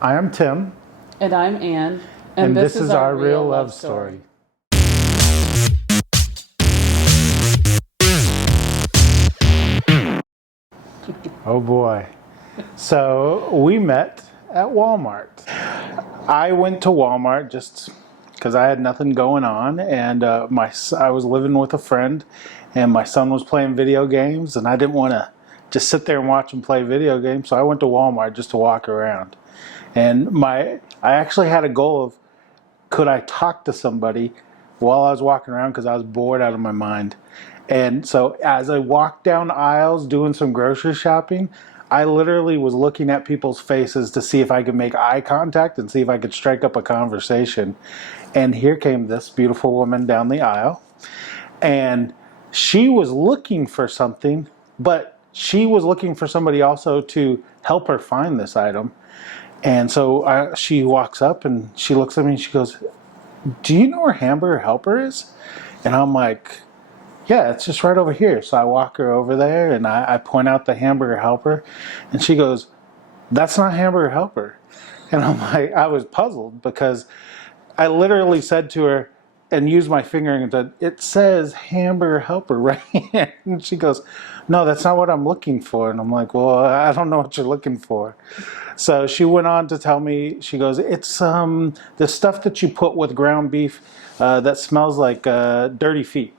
I am Tim, And I'm Anne, and this this is is our our real real love love story. story. Oh boy. So we met at Walmart. I went to Walmart just because I had nothing going on, and I was living with a friend, and my son was playing video games, and I didn't want to just sit there and watch him play video games, so I went to Walmart just to walk around. And I actually had a goal of could I talk to somebody while I was walking around because I was bored out of my mind. And so as I walked down aisles doing some grocery shopping, I literally was looking at people's faces to see if I could make eye contact and see if I could strike up a conversation. And here came this beautiful woman down the aisle. And she was looking for something, but she was looking for somebody also to help her find this item. And so she walks up and she looks at me and she goes, "Do you know where Hamburger Helper is?" And I'm like, "Yeah, it's just right over here." So I walk her over there and I point out the Hamburger Helper. And she goes, "That's not Hamburger Helper." And I'm like, I was puzzled because I literally said to her and used my finger and said, "It says Hamburger Helper right here." And she goes, "No, that's not what I'm looking for." And I'm like, "Well, I don't know what you're looking for." So she went on to tell me, she goes, "It's the stuff that you put with ground beef that smells like dirty feet."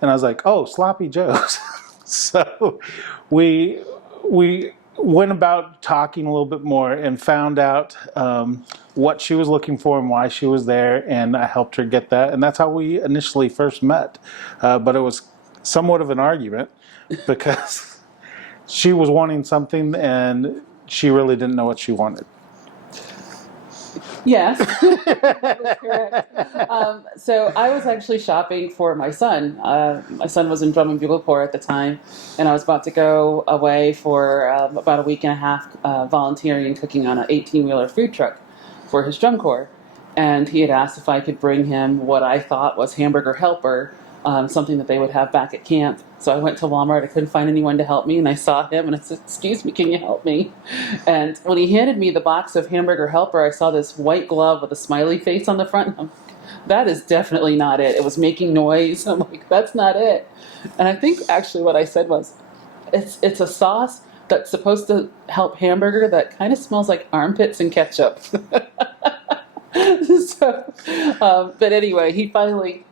And I was like, "Oh, sloppy joes." So we we went about talking a little bit more and found out what she was looking for and why she was there, and I helped her get that, and that's how we initially first met. But it was somewhat of an argument because she was wanting something and she really didn't know what she wanted. Yes, that is correct. So I was actually shopping for my son. My son was in drum and bugle corps at the time, and I was about to go away for about a week and a half volunteering and cooking on an 18-wheeler food truck for his drum corps. And he had asked if I could bring him what I thought was Hamburger Helper, something that they would have back at camp. So I went to Walmart. I couldn't find anyone to help me, and I saw him, and I said, "Excuse me, can you help me?" And when he handed me the box of Hamburger Helper, I saw this white glove with a smiley face on the front. I'm like, that is definitely not it. It was making noise. I'm like, that's not it. And I think actually what I said was, it's a sauce that's supposed to help hamburger that kind of smells like armpits and ketchup. So, but anyway,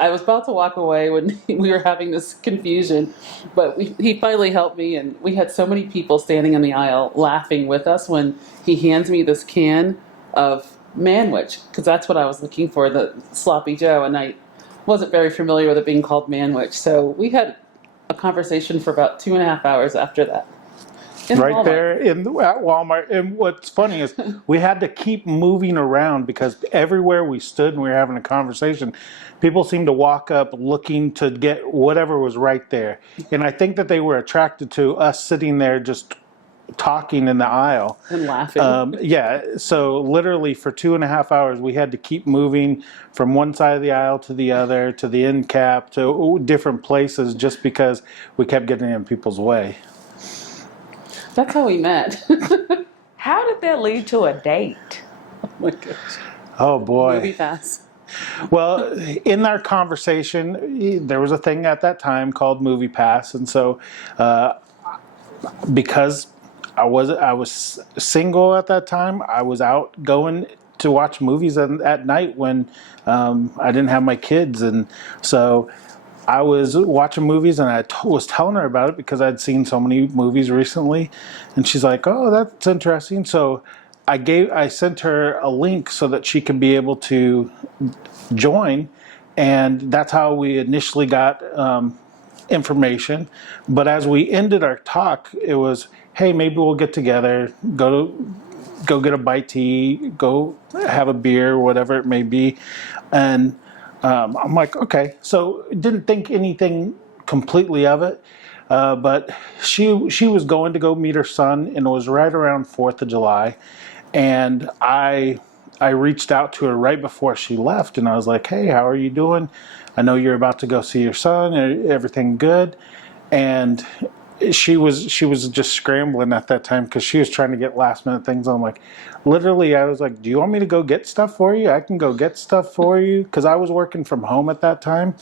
I was about to walk away when we were having this confusion, but he finally helped me, and we had so many people standing in the aisle laughing with us when he hands me this can of manwich, because that's what I was looking for, the sloppy Joe, and I wasn't very familiar with it being called manwich. So we had a conversation for about 2.5 hours after that. Right Walmart. There at Walmart. And what's funny is we had to keep moving around because everywhere we stood and we were having a conversation, people seemed to walk up looking to get whatever was right there. And I think that they were attracted to us sitting there just talking in the aisle and laughing. Yeah, so literally for 2.5 hours we had to keep moving from one side of the aisle to the other, to the end cap, to different places, just because we kept getting in people's way. That's how we met. How did that lead to a date? Oh my gosh. Oh boy. Movie pass. Well, in our conversation, there was a thing at that time called Movie Pass, and so because I was single at that time, I was out going to watch movies at night when I didn't have my kids, and so I was watching movies, and I was telling her about it because I'd seen so many movies recently, and she's like, "Oh, that's interesting." So I sent her a link so that she could be able to join, and that's how we initially got information. But as we ended our talk, it was, "Hey, maybe we'll get together, go get a bite to eat, go have a beer, whatever it may be," and I'm like, okay. So didn't think anything completely of it, but she was going to go meet her son, and it was right around 4th of July, and I reached out to her right before she left, and I was like, "Hey, how are you doing? I know you're about to go see your son. Everything good?" And she was just scrambling at that time because she was trying to get last minute things. I'm like, literally, I was like, do you want me to go get stuff for you? I can go get stuff for you, because I was working from home at that time.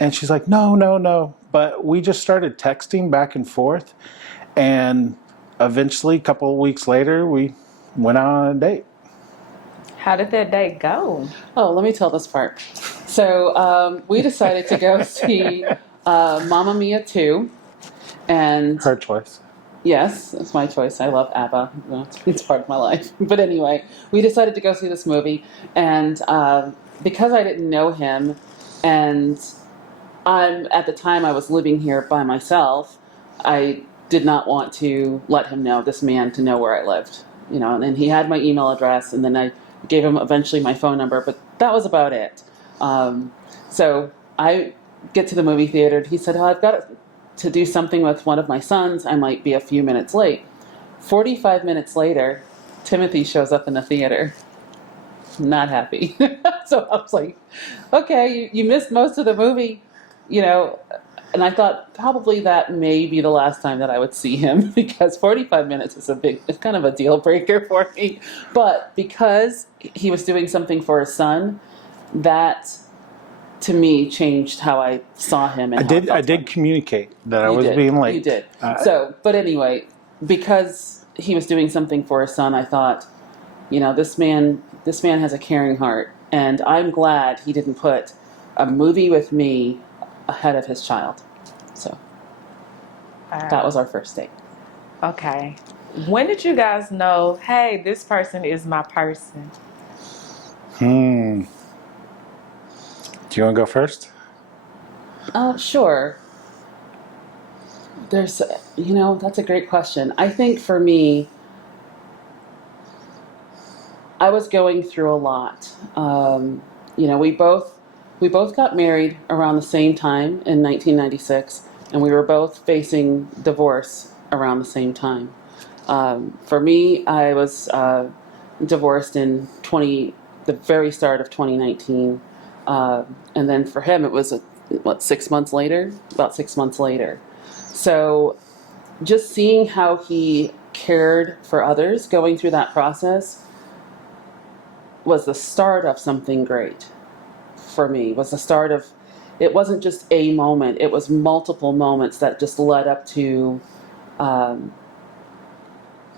And she's like, no, no, no. But we just started texting back and forth, and eventually, a couple of weeks later, we went out on a date. How did that date go? Oh, let me tell this part. So we decided to go see Mamma Mia 2. And Her choice. yes, it's my choice. I love ABBA. It's part of my life. But anyway, we decided to go see this movie. And because I didn't know him, and at the time I was living here by myself, I did not want to let him know, this man, to know where I lived. And then he had my email address, and then I gave him eventually my phone number, but that was about it. So I get to the movie theater, and he said, oh, I've got to do something with one of my sons. I might be a few minutes late. 45 minutes later, Timothy shows up in the theater. Not happy. So I was like, okay, you missed most of the movie, and I thought probably that may be the last time that I would see him, because 45 minutes is it's kind of a deal breaker for me. But because he was doing something for his son, that to me changed how I saw him. And I did communicate that I was did. being late. You did. But anyway, because he was doing something for his son, I thought, this man has a caring heart, and I'm glad he didn't put a movie with me ahead of his child. So that was our first date. Okay. When did you guys know, hey, this person is my person? Do you want to go first? Sure. That's a great question. I think for me, I was going through a lot. We both got married around the same time in 1996, and we were both facing divorce around the same time. For me, I was divorced in the very start of 2019, and then for him, it was about 6 months later. So, just seeing how he cared for others going through that process was the start of something great for me. Was the start of, it wasn't just a moment, it was multiple moments that just led up to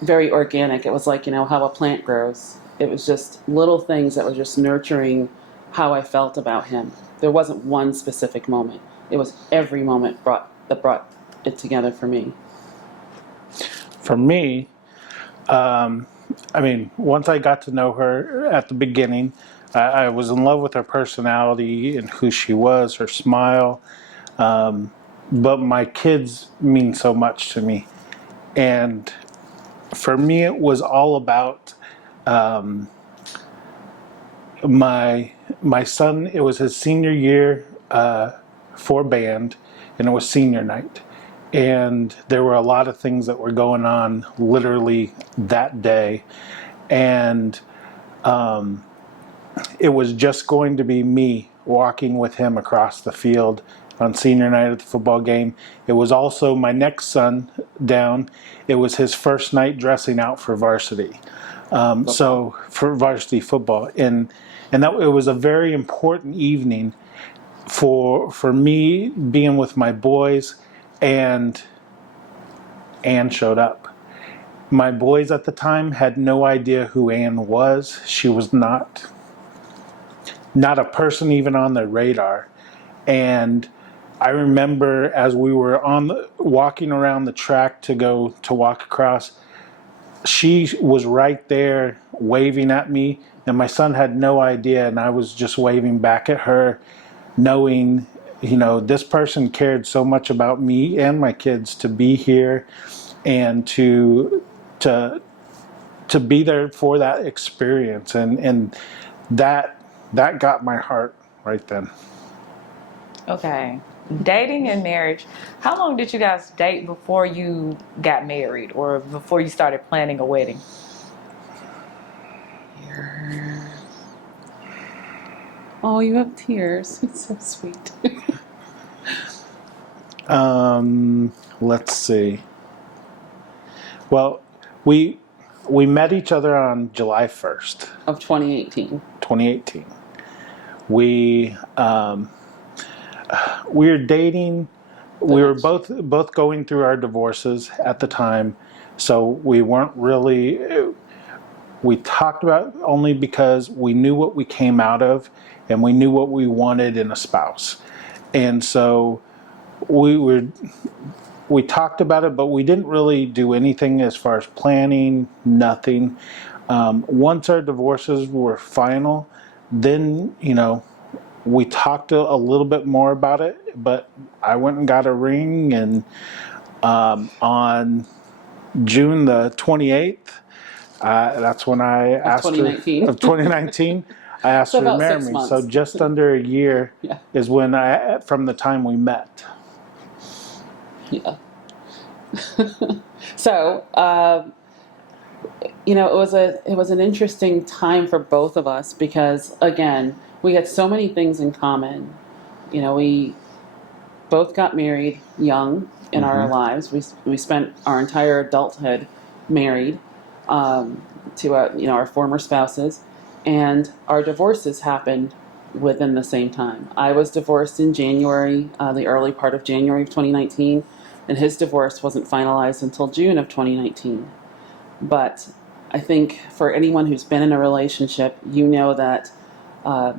very organic. It was like, how a plant grows. It was just little things that were just nurturing how I felt about him. There wasn't one specific moment. It was every moment that brought it together for me. For me, once I got to know her at the beginning, I was in love with her personality and who she was, her smile. But my kids mean so much to me. And for me, it was all about my son. It was his senior year for band, and it was senior night. And there were a lot of things that were going on literally that day. And it was just going to be me walking with him across the field on senior night at the football game. It was also my next son down. It was his first night dressing out for varsity. So for varsity football. And that it was a very important evening for me being with my boys, and Anne showed up. My boys at the time had no idea who Anne was. She was not a person even on their radar. And I remember as we were walking around the track to walk across, she was right there waving at me, and my son had no idea, and I was just waving back at her, knowing, this person cared so much about me and my kids to be here and to be there for that experience, and that got my heart right then. Okay. Dating and marriage. How long did you guys date before you got married, or before you started planning a wedding? Oh, you have tears. It's so sweet. Let's see. Well, we met each other on July 1st, Of 2018. 2018. We we were dating. We were both going through our divorces at the time, so we weren't really. We talked about it only because we knew what we came out of, and we knew what we wanted in a spouse, and so we talked about it, but we didn't really do anything as far as planning. Nothing. Once our divorces were final, then we talked a little bit more about it, but I went and got a ring, and on June the 28th, that's when I asked 2019. her, of 2019, I asked So her to about marry 6 me. months. So just under a year Yeah. is when from the time we met. Yeah. So, it was an interesting time for both of us because, again, we had so many things in common. We both got married young in our lives. We spent our entire adulthood married to our former spouses, and our divorces happened within the same time. I was divorced in January, the early part of January of 2019, and his divorce wasn't finalized until June of 2019. But I think for anyone who's been in a relationship, you know that a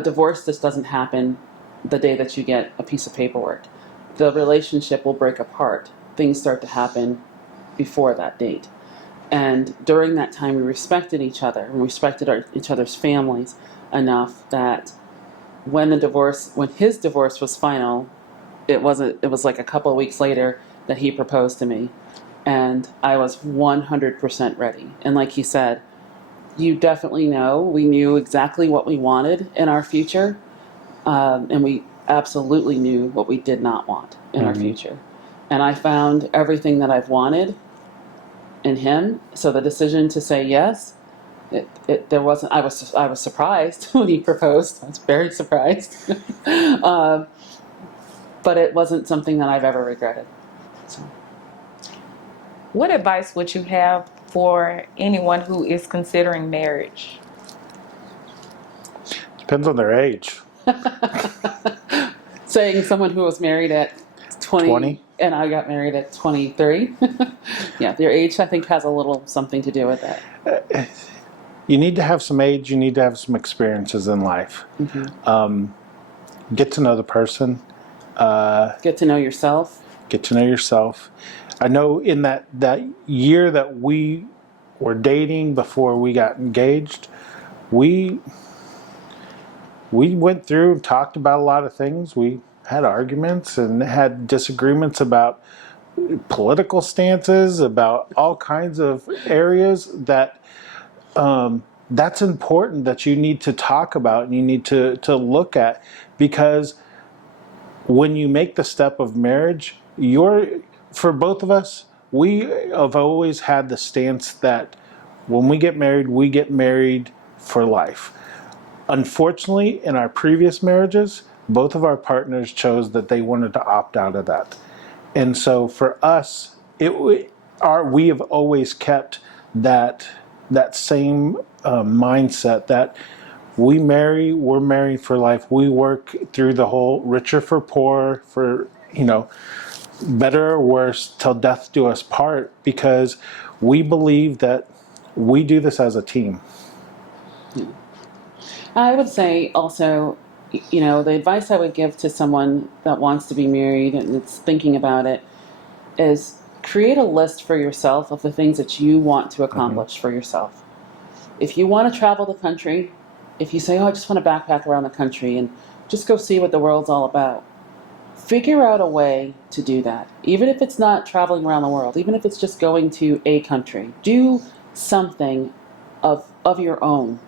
divorce just doesn't happen the day that you get a piece of paperwork. The relationship will break apart. Things start to happen before that date. And during that time, we respected each other. We respected each other's families enough that when his divorce was final, it was like a couple of weeks later that he proposed to me. And I was 100% ready. And like he said, you definitely know we knew exactly what we wanted in our future. And we absolutely knew what we did not want in our future. And I found everything that I've wanted in him. So the decision to say yes, there wasn't. I was surprised when he proposed. I was very surprised, but it wasn't something that I've ever regretted. So. What advice would you have for anyone who is considering marriage? Depends on their age. Saying someone who was married at 20 and I got married at 23. Yeah, their age I think has a little something to do with that. You need to have some age. You need to have some experiences in life. Get to know the person. Get to know yourself. Get to know yourself. I know in that year that we were dating before we got engaged, we went through and talked about a lot of things. We had arguments and had disagreements about political stances, about all kinds of areas that that's important, that you need to talk about and you need to look at, because when you make the step of marriage, for both of us, we have always had the stance that when we get married for life. Unfortunately, in our previous marriages, both of our partners chose that they wanted to opt out of that. And so for us, we have always kept that same mindset that we're married for life. We work through the whole richer for poor, for better or worse, till death do us part, because we believe that we do this as a team. I would say also, the advice I would give to someone that wants to be married and is thinking about it is create a list for yourself of the things that you want to accomplish for yourself. If you want to travel the country, if you say, I just want to backpack around the country and just go see what the world's all about, figure out a way to do that. Even if it's not traveling around the world, even if it's just going to a country, do something of your own.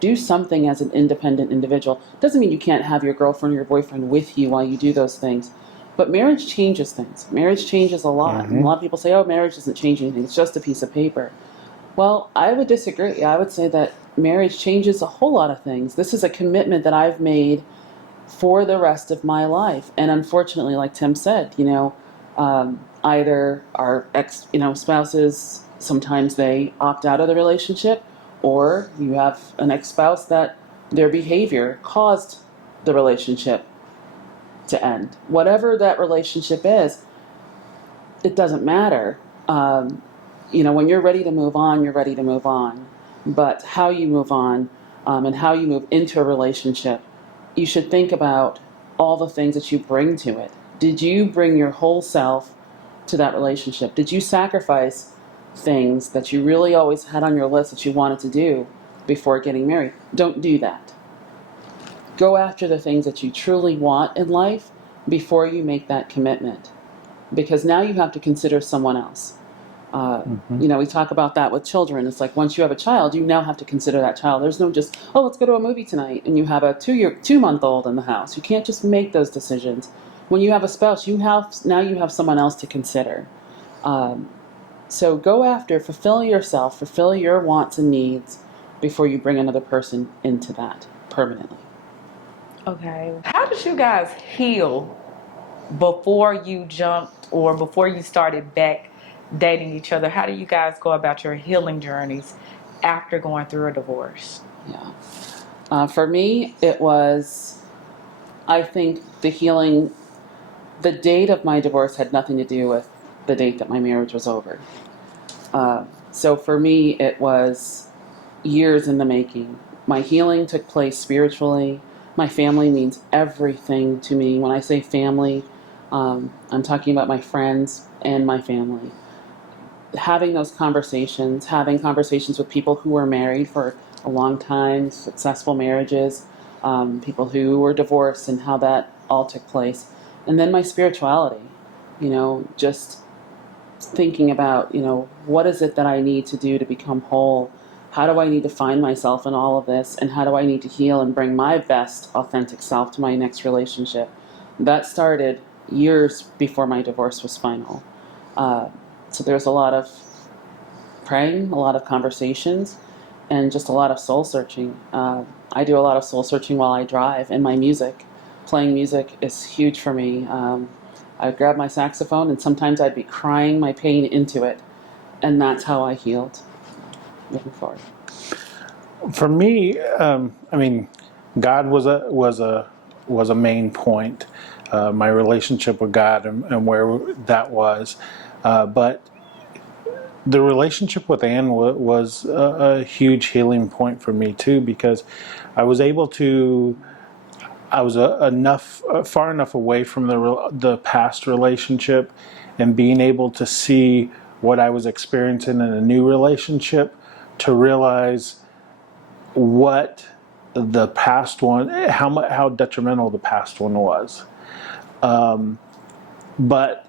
Do something as an independent individual. Doesn't mean you can't have your girlfriend or your boyfriend with you while you do those things. But marriage changes things. Marriage changes a lot. And a lot of people say, marriage doesn't change anything. It's just a piece of paper. Well, I would disagree. I would say that marriage changes a whole lot of things. This is a commitment that I've made for the rest of my life. And unfortunately, like Tim said, either our spouses, sometimes they opt out of the relationship, or you have an ex-spouse that their behavior caused the relationship to end. Whatever that relationship is, it doesn't matter. When you're ready to move on, you're ready to move on. But how you move on, and how you move into a relationship, you should think about all the things that you bring to it. Did you bring your whole self to that relationship? Did you sacrifice things that you really always had on your list that you wanted to do before getting married? Don't do that. Go after the things that you truly want in life before you make that commitment. Because now you have to consider someone else. We talk about that with children. It's like once you have a child, you now have to consider that child. There's no just, oh, let's go to a movie tonight, and you have a 2-month-old in the house. You can't just make those decisions. When you have a spouse, you have someone else to consider. So go after, fulfill yourself, fulfill your wants and needs before you bring another person into that permanently. Okay. How did you guys heal before you jumped or before you started back dating each other? How do you guys go about your healing journeys after going through a divorce? Yeah. For me, it was, I think the healing, the date of my divorce had nothing to do with the date that my marriage was over. So for me, it was years in the making. My healing took place spiritually. My family means everything to me. When I say family, I'm talking about my friends and my family. Having those conversations, having conversations with people who were married for a long time, successful marriages, people who were divorced and how that all took place. And then my spirituality, just thinking about, what is it that I need to do to become whole? How do I need to find myself in all of this? And how do I need to heal and bring my best authentic self to my next relationship? That started years before my divorce was final. So there's a lot of praying, a lot of conversations, and just a lot of soul searching. I do a lot of soul searching while I drive, and my music. Playing music is huge for me. I grab my saxophone, and sometimes I'd be crying my pain into it, and that's how I healed. Moving forward. For me, God was a main point. My relationship with God and where that was, but the relationship with Anne was a huge healing point for me too, because I was able to. I was far enough away from the past relationship, and being able to see what I was experiencing in a new relationship, to realize what the past one, how detrimental the past one was. But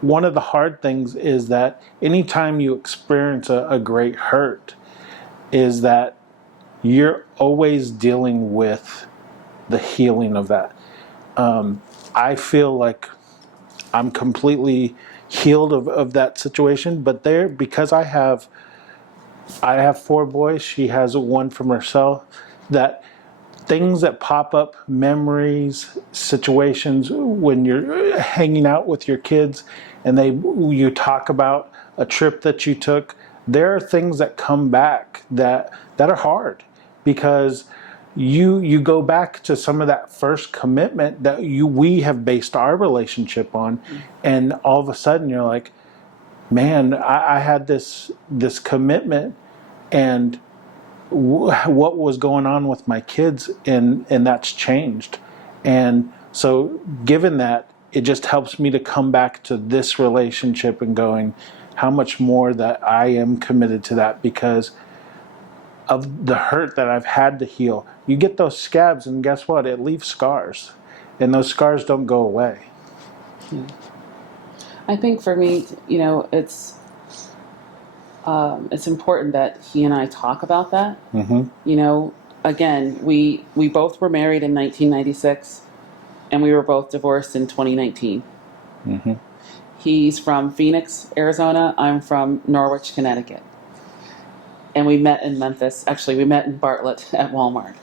one of the hard things is that anytime you experience a great hurt, is that you're always dealing with the healing of that. I feel like I'm completely healed of that situation, but because I have 4 boys, she has one from herself, that things that pop up, memories, situations when you're hanging out with your kids and you talk about a trip that you took, there are things that come back that are hard, because you go back to some of that first commitment that we have based our relationship on, and all of a sudden you're like, man, I had this commitment, and what was going on with my kids, and that's changed. And so given that, it just helps me to come back to this relationship and going, how much more that I am committed to that, because of the hurt that I've had to heal. You get those scabs, and guess what? It leaves scars, and those scars don't go away. Yeah. I think for me, it's important that he and I talk about that. Mm-hmm. Again, we both were married in 1996, and we were both divorced in 2019. Mm-hmm. He's from Phoenix, Arizona. I'm from Norwich, Connecticut. And we met in Memphis. Actually, we met in Bartlett at Walmart.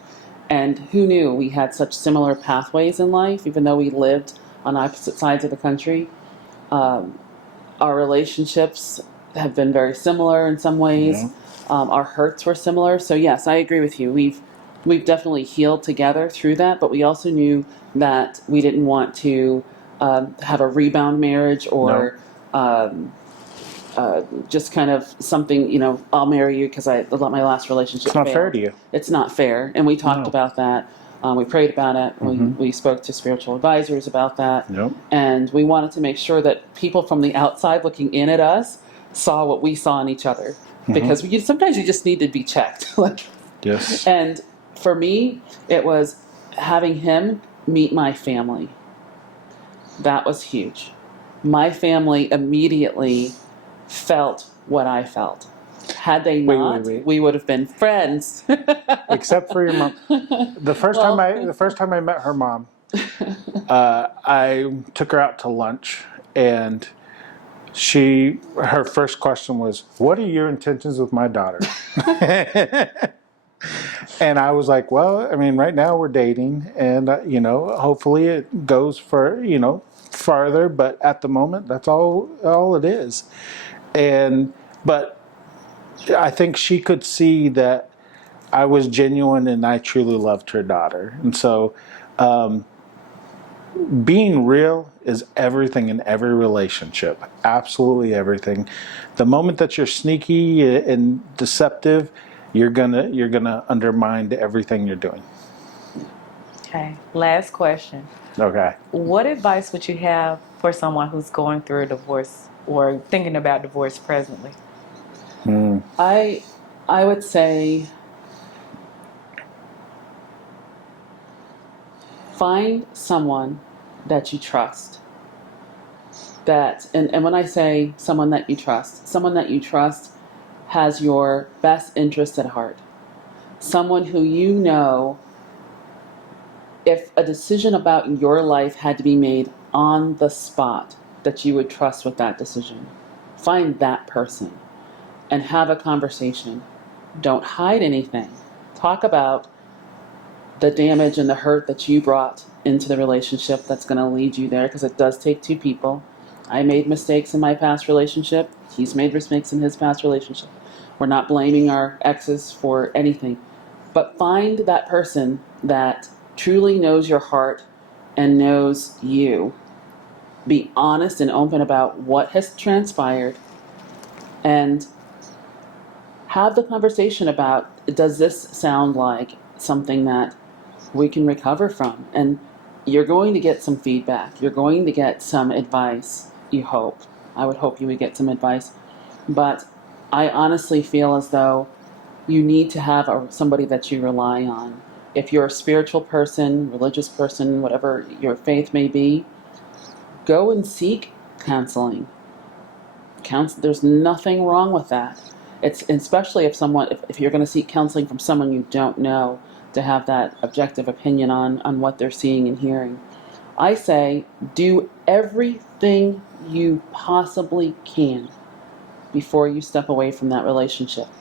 And who knew we had such similar pathways in life, even though we lived on opposite sides of the country. Um, our relationships have been very similar in some ways. Yeah. Our hurts were similar. So yes, I agree with you. We've definitely healed together through that, but we also knew that we didn't want to have a rebound marriage or um, just kind of something, I'll marry you because I let my last relationship It's not fail. fair to you. It's not fair. And we talked No. about that. We prayed about it. We spoke to spiritual advisors about that. Yep. And we wanted to make sure that people from the outside looking in at us saw what we saw in each other. Because sometimes you just need to be checked. Yes. And for me, it was having him meet my family. That was huge. My family immediately felt what I felt. Had they not, wait. we would have been friends. Except for your mom. The first time I met her mom, I took her out to lunch, and her first question was, "What are your intentions with my daughter?" And I was like, "Well, I mean, right now we're dating, and hopefully it goes for farther, but at the moment, that's all it is." But I think she could see that I was genuine and I truly loved her daughter. And so being real is everything in every relationship. Absolutely everything. The moment that you're sneaky and deceptive, you're gonna undermine everything you're doing. Okay. Last question. Okay. What advice would you have for someone who's going through a divorce or thinking about divorce presently? I would say find someone that you trust. And when I say someone that you trust has your best interest at heart. Someone who if a decision about your life had to be made on the spot, that you would trust with that decision. Find that person and have a conversation. Don't hide anything. Talk about the damage and the hurt that you brought into the relationship that's going to lead you there, because it does take two people. I made mistakes in my past relationship. He's made mistakes in his past relationship. We're not blaming our exes for anything. But find that person that truly knows your heart and knows you. Be honest and open about what has transpired and have the conversation about, does this sound like something that we can recover from? And you're going to get some feedback. You're going to get some advice, you hope. I would hope you would get some advice. But I honestly feel as though you need to have somebody that you rely on. If you're a spiritual person, religious person, whatever your faith may be, go and seek counseling. There's nothing wrong with that. It's especially if you're going to seek counseling from someone you don't know, to have that objective opinion on what they're seeing and hearing. I say do everything you possibly can before you step away from that relationship.